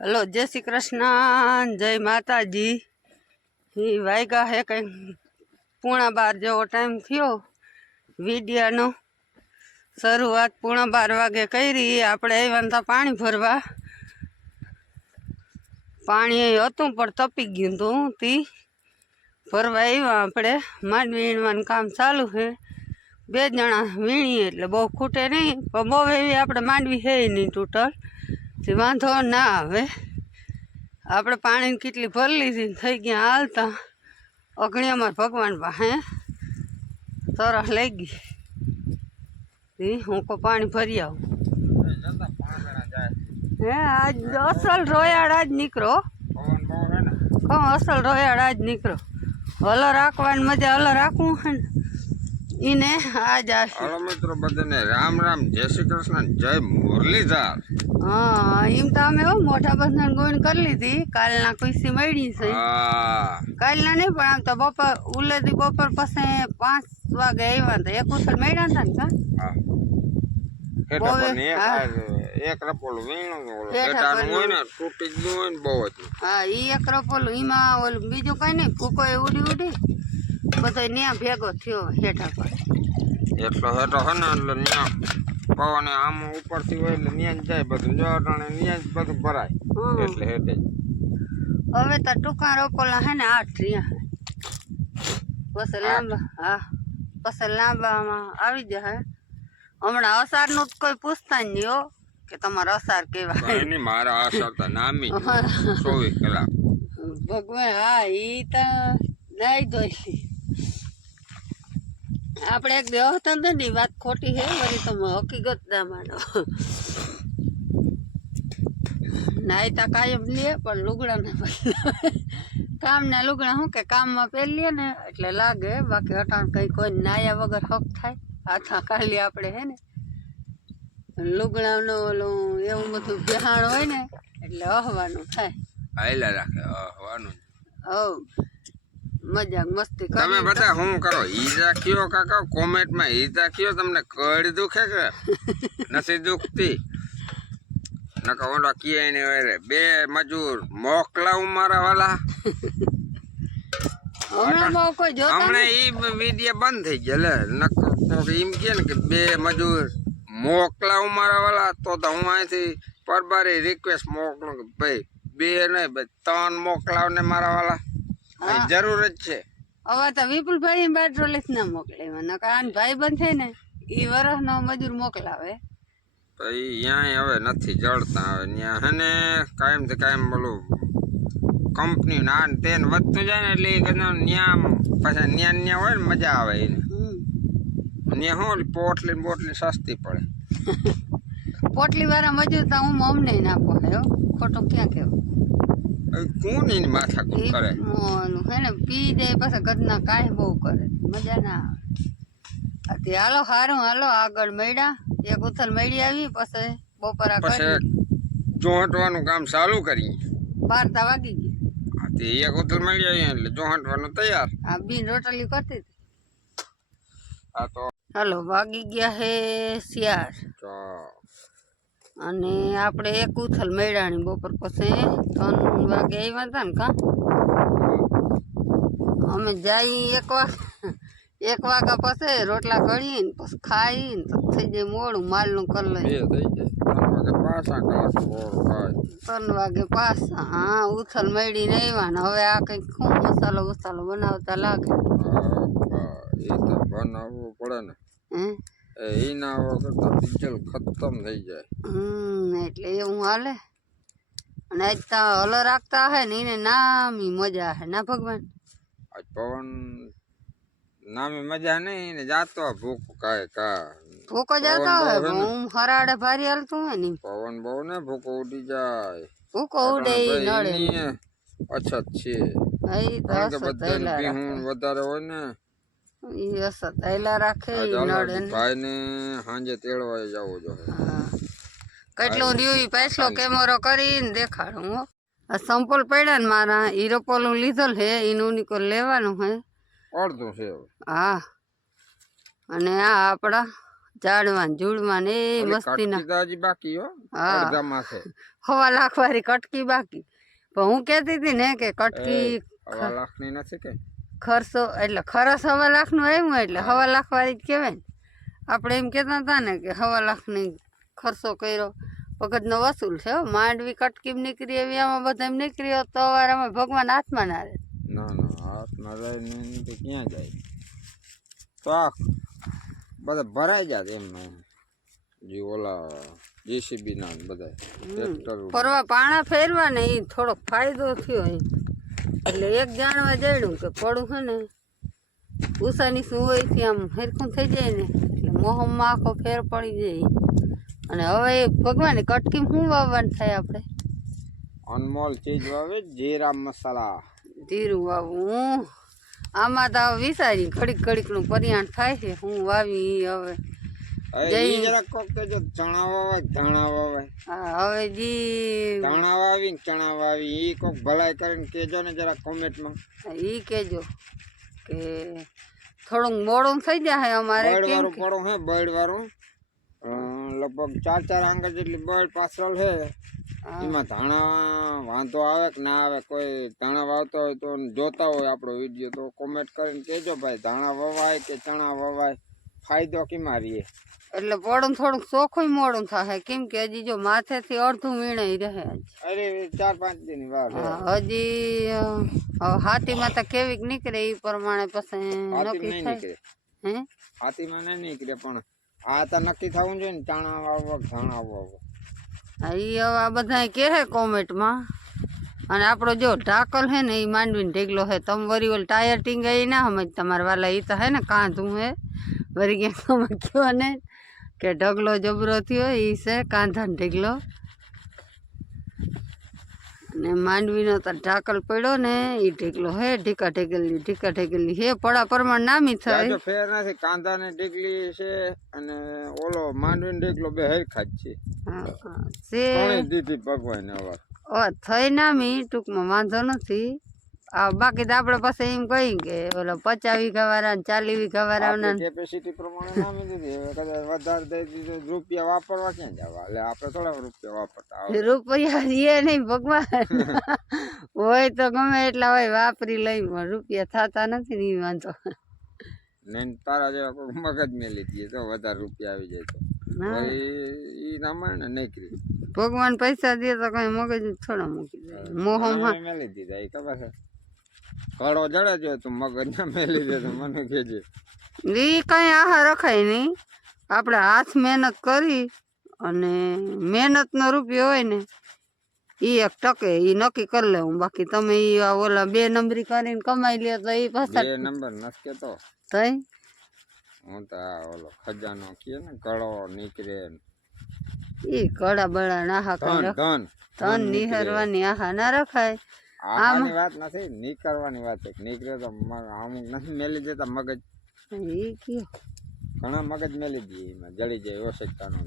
Hello जय श्री कृष्ण जय माता जी। ही वायगा है कहीं 12:15 जो टाइम थयो वीडियो शुरुआत 12:15 वागे करी। આપણે આવ્યા હતા પાણી ભરવા, પાણી હતું પણ તપી ગયું હતું તી ભરવા આવ્યા આપણે। માંડવી વીણવાનું કામ ચાલુ છે, બે જણા વીણીએ એટલે બહુ ખૂટે નહીં, પણ બહુ એવી આપણે માંડવી છે નહીં ટોટલ, તે વાંધો ના આવે। આપણે પાણીની કેટલી ભરી લીધી, થઈ ગયા હાલતા અગણી અમાર ભગવાન પાસે તરસ લઈ ગઈ, હું કો પાણી ભરી આવું। હે આજ અસલ રોયાળ આજ નીકળો, કહું અસલ રોયાળ આજ નીકળો। હલો રાખવાની મજા, હલો રાખવું હે ને ઈને આજ આ। હલો મિત્રો બધાને રામ રામ, જય શ્રી કૃષ્ણ, જય મુરલીધર। હા એમ તો અમે મોટા બધાને ગોણ કરી લીધી, કાલના ખુશી મળી છે। કાલના નહીં પણ આમ તો બપોર ઉલેથી બપોર પછી 5 વાગે આવ્યા હતા, એક ઉસલ મળ્યા હતા ને એક રપોલું વીણું હોય ને તૂટી ગયું હોય ને બહુ હતું। હા ઈ એક રપોલું, એમાં ઓલું બીજું કઈ નહીં, ફૂકો એ ઉડી ઉડી બધો ન્યા ભેગો થયો હેઠા પર, એટલો હેઠો હે ને એટલે ન્યા પવન આમ ઉપરથી હોય એટલે ન્યા જ જાય બધું, જો અટાણે ન્યા જ બધું ભરાય એટલે હેઠે જ। હવે તો ટૂંકા રોપોલા હે ને 8 રહ્યા, પછી લાંબા, હા પછી લાંબામાં આવી જાય। હમણાં અસારનું જ કોઈ પૂછતા જ નહીં હો કે તમારો અસાર કેવા એની મારા અસાર તો નામી 24 કલાક ભગવાન। હા ઈ તો નહીં ધોઈ, આપણે એક દેવતા નથી, વાત ખોટી છે વળી તમે હકીકત ના માનો। નાઈ તા કાયમ લે પણ લુગડા ના કામના લુગડા શું કે કામમાં પહેરીએ ને એટલે લાગે, બાકી અટાણ કઈ કોઈ નાયા વગર હક થાય હાથા કાઢી આપણે હે ને લુગડાનો ઓલું એવું બધું બેહાણ હોય ને એટલે અહવાનું થાય, આયલા રાખે અહવાનું। હવ મજાક મસ્તી કરી। તમે બધા શું કરો, ઈજા કયો કાકા કોમેન્ટમાં, ઈજા કયો તમને કડ દુખે કે નથી દુખતી? નકા ઓલા કીએ ને હોય બે મજૂર મોકલાવું મારા વાલા। હમણાં ઈ વિડીયો બંધ થઈ ગયા લે, નકો એમ કે ને કે બે મજૂર મોકલાવું મારા વાલા, તો હું અહીંથી પરબારી રિક્વેસ્ટ મોકલું કે ભાઈ બે નહીં 3 મોકલાવ ને મારા વાલા, જરૂર જ છે। હવે તો વિપુલભાઈ પેટ્રોલિસ ના મોકલે, નકા ભાઈ બંધ થાય ને ઈ વરસ નો મજૂર મોકલાવે, અહીંયા હવે નથી જળતા, હવે ત્યાં હે ને કાયમ થી કાયમ બોલું કંપની ના તેન વધતું જાય ને એટલે ત્યાં પછી ન્યા હોય ને મજા આવે એને, ત્યાં શું પોટલી બોટલી સસ્તી પડે। પોટલી વાળા મજૂર તો હું અમને ના પહોંચ્યો, ખોટું ક્યાં કેવું કોણ એની માથા કરે હે ને પી જાય પછી ઘરના કાંઈ બહુ કરે, મજા ના આવે। હાલો સારું હાલો આગળ મળ્યા, એક ઉથલ મળી આવી પછી બપોરા પછી ચોંટવાનું કામ ચાલુ કરી, 12 વાગી ગયા, એક ઉથલ મળી આવી એટલે ચોંટવાનું તૈયાર। આ બીન રોટલી કરતી હતી। હા તો હાલો વાગી ગયા હે 4 અને આપણે એક ઉથલ મેળાની બપોર પછી 3 વાગે આવ્યા હતા ને કા અમે જઈ 1 વાગ્યા પછી રોટલા કરીએ ને પછી ખાઈ ને થઈ જાય મોડું, માલનું કરી લઈએ 3 વાગે પાછા। હા ઉથલ મેળીને આવ્યા ને હવે આ કંઈક શું મસાલો વસાલો બનાવતા લાગે, બનાવવું પડે ને એ ના કરતા ડીઝલ ખતમ થઈ જાય, એટલે એવું હાલે। અને આજ તો હલો રાખતા હે ને એને નામી મજા હે ના ભગવાન, આજ પવન નામી મજા નહીં ને જાતો ભૂખ કાય કા ભૂકો જતો હોય હું હરાડે ભારી હાલતું હોય ને પવન બહુ ને ભૂકો ઉડી જાય, ભૂકો ઉડે નડે અછત છે વધારે હોય ને ઈ અસર થયેલા રાખે નડે ભાઈ ને સાંજે તેડવા જવું જોઈએ। કેટલું રહ્યું પાછલો કેમેરો કરીને દેખાડું હો। આ સંપલ પડ્યા ને મારા હીરોપોલું લીધેલ હે, એનું નીકો લેવાનું હે અડધું છે। હા અને આ આપણા ઝાડવાન ઝૂડવાન એ ઓલી મસ્તીના કટકી તો હજી બાકી હો હા. અડધામાં છે 1.5 લાખ વાળી કટકી બાકી. પણ હું કહેતી હતી ને કે કટકી 1.5 લાખની નથી કે ખર્ચો એટલે ખરસ 1.5 લાખનું આવ્યું એટલે 1.5 લાખ વાળી જ કહેવાય ને. આપણે એમ કહેતા હતા ને કે 1.5 લાખની ખર્ચો કર્યો વખતનો વસૂલ છે હો. માંડવી કટકી નીકળી એવી આમાં બધા એમ નીકળી હોત તો અવારમાં ભગવાન હાથમાં ના રહે. ના હાથમાં લઈને તો ક્યાં જાય તો આ બધા ભરાઈ જાય એમ જે ઓલા જેસીબી ના બધા ટ્રેક્ટર ફરવા પાણા ફેરવા ને એ થોડોક ફાયદો થયો એમ. એટલે એક જાણવા જડ્યું કે પડું છે ને ઉષાની શું હોય છે આમ હરખું થઈ જાય ને એટલે મોહમમાં આખો ફેર પડી જાય. અને હવે ભગવાન કટકી શું વાવવાનું થાય આપણે અનમોલ ચીજ વાવે જીરા મસાલા જીરું વાવું. આમાં તો હવે વિચારી ઘડીક ઘડીકનું પરિયાણ થાય છે હું વાવી હવે ઈ જરા કોક તો જો ચણા વાવાય ધાણા વાવાય હા હવે જી ધાણા વાવી ને ચણા વાવી ઈ કોક ભલાઈ કરીને કેજો ને જરા કોમેન્ટમાં ઈ કહેજો કે થોડુંક મોડું થઈ જાય અમારે બળ કેમ વાળું પડું હે બળ વાળું લગભગ 4 આંગળ જેટલી બળ પાછળ છે એમાં ધાણા વાંધો આવે કે ના આવે કોઈ ધાણા વાવતા હોય તો જોતા હોય આપણો વિડીયો તો કોમેન્ટ કરીને કહેજો ભાઈ ધાણા વવાય કે ચણા વવાય ફાયદો કેમાં રહીએ. એટલે પડું થોડુંક ચોખ્ખું મોડું થાય કેમ કે હજી જો માથેથી અડધું વીણાઈ રહે અરે 4-5 દિન વાર હજી હાથીમાં તો કેવીક નીકળે એ પ્રમાણે પછી નક્કી નહીં થાય. નીકળે હે હાથીમાં નહીં નીકળે પણ આ તો નક્કી થવું જોઈએ ને ચણા વાવવા ધાણા વાવવા. એ હવે આ બધા કહે કોમેન્ટમાં. અને આપણો જો ઢાકલ હે ને એ માંડવીને ઢેગલો હે તમે વરી ઓલ ટાયર ટીંગાઈ ના સમજ તમારા વાલા એ તો હે ને કાંધું હે વરી ક્યાંક તમે કહો ને કે ઢગલો જબરો થયો એ છે કાંધાને ઢેગલો. ને માંડવીનો તો ઢાકલ પડ્યો ને એ ઢેગલો હે ઢીકા ઢેગલી હે પડા પ્રમાણ નામી થાય ફેર નથી કાંધા ને ઢેગલી છે અને ઓલો માંડવી ને ઢેગલો બે હરખા જ છે. દીધી ભગવાન હવે થઈ નામી ટૂંકમાં વાંધો નથી. બાકી તો આપણે પાસે એમ કહી કે ઓલા 50 વીઘા વાળા 40 વીઘા વાળા કેપેસિટી પ્રમાણે નામી દીધી. હવે કદાચ વધારે દઈ દીધું રૂપિયા વાપરવા ક્યાં જવા એટલે આપણે થોડા રૂપિયા વાપરતા રૂપિયા એ નહીં ભગવાન હોય તો ગમે એટલા હોય વાપરી લઈ પણ રૂપિયા થતા નથી ને વાંધો નહીં. તારા જેવા કોઈ મગજ મેલી દઈએ તો વધારે રૂપિયા આવી જાય તો ઈ રામાયણ નીકળી ભગવાન પૈસા દે તો કઈ મગજ થોડા મૂકી જાય મોહમાં મેલી દીધા એ ખબર છે ઘડો જડે જો તું મગજ ના મેલી દે તો મને કહેજે. એ કઈ આહાર રખાય નહીં આપણે હાથ મહેનત કરી અને મહેનતનો રૂપિયો હોય ને એ એક ટકે એ નક્કી કરી લેવું. બાકી તમે એ ઓલા 2 નંબરી કરીને કમાઈ લે તો એ પાછા 2 નંબર નથી કેતો થઈ હું તો ઓલો ખજાનો કે ને ગળો નીકળે એ કડા બળા ના હાકાય ધન નિહરવાની આહા ના રખાય. આની વાત નથી નીકળવાની વાત છે. નીકળે તો અમુક નથી મેલી દેતા મગજ એ કયો ઘણા મગજ મેલી દઈએ એમાં જડી જાય ઓશકતા નો.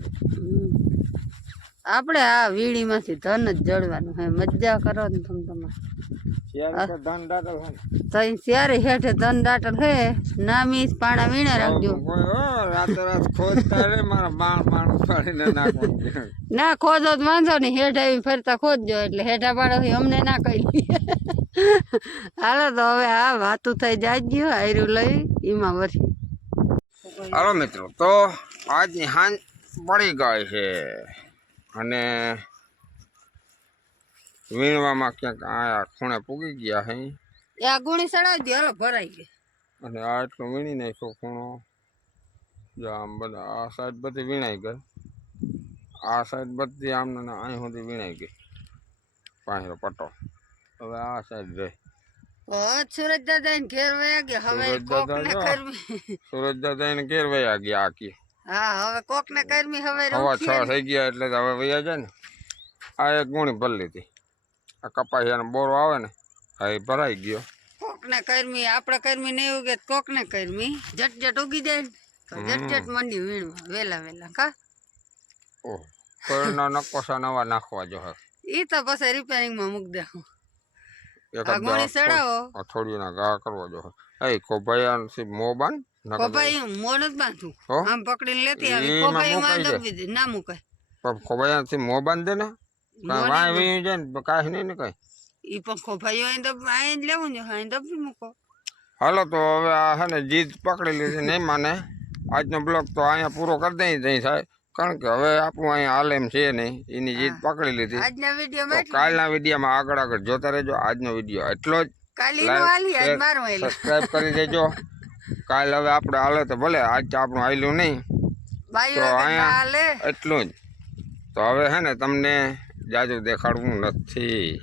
આપણે આ વીડીમાંથી ધન જ જળવાનું હે મજા કરો ને તમે તમારે ધન દાટલ હોય તઈ ત્યારે હેઠે ધન દાટલ હે નામી પાણા વીણે રાખજો. રાતે રાત ખોદતા રે મારા બાણ ઉપાડીને નાખવાનું. ના ખોદો તો વાંધો નહીં હેઠ આવી ફરતા ખોદજો એટલે હેઠા પાડો અમને ના કહી હાલો તો હવે આ વાતું થઈ જાય ગયું આયરું લઈ એમાં વરી. હાલો મિત્રો તો આજની હાંજ પડી ગઈ છે અને વીણવામાં ક્યાંક આ ખૂણે પૂગી ગયા છે એ આ ગુણી ચડાવી દે હાલો ભરાઈ ગઈ. અને આ એટલું વીણી નાખ્યો ખૂણો જો આમ બધા આ સાઈડ બધી વીણાઈ ગઈ આ સાઈડ બધી આમ અહીં સુધી વીણાઈ ગઈ પાંચરો પટ્ટો. હવે આ સાઈડ રહે સુરજ દાદા ને ઘેર વયા ગયા હવે કોક ને કરવી સુરજ દાદા એને ઘેર વયા ગયા આખી. હા હવે કોક ને કરવી હવે 6 થઈ ગયા એટલે હવે વયા જાય ને. આ એક ગુણી ભરી લીધી આ કપાસિયાનો બોરો આવે ને હા એ ભરાઈ ગયો. કોક ને કરવી આપણે કરવી નહીં ઉગે કોક ને કરવી જટ ઉગી જાય ને તો જટ મંડી વીણવા વેલા કા. ઓહ કોઈનો નકોસા નવા નાખવા જો ઈ તો પછી રિપેરિંગ માં મૂક દે. આ ગુણી ચડાવો થોડીના ઘા કરવા જો એ કોભાઈ મોબાન નકર ખોભાઈ મોં નથી બાંધવું હો? આમ પકડીને લેતી આવી એમાં ખોભાઈ માં મુકાઈ જાય. દબી દે ના મુકાય પણ ખોબાયાથી મોં બાંધ દે ને કાંઈ મોં વાંય નહીં વીણી જાય ને કાંઈ નહીં ને કાંઈ. ઈ પણ ખોભાઈઓ અહીં જ લેવું ને અહીં દબી મૂકો હાલો તો હવે આ છે ને જીદ પકડી લીધી નહીં માને. આજનો બ્લોગ તો અહીંયા પૂરો કરી દઈ નહીં થાય, કારણ કે હવે આપણું અહીંયા હાલ એમ છે નહીં. એની જીદ પકડી લીધી. આજના તો વિડીયોમાં કાલના વિડીયોમાં આગળ જોતા રહેજો. આજનો વિડીયો એટલો જ. કાલી નો હાલી આજ મારો હાલ્યો સબસ્ક્રાઇબ કરી દેજો. કાલ હવે આપણે હાલે તો ભલે, આજ તો આપણું હાલ્યું નહીં, બાઈઓ તો આગળ અહીંયા હાલે એટલું જ. તો હવે છે ને તમને જાજુ દેખાડવું નથી.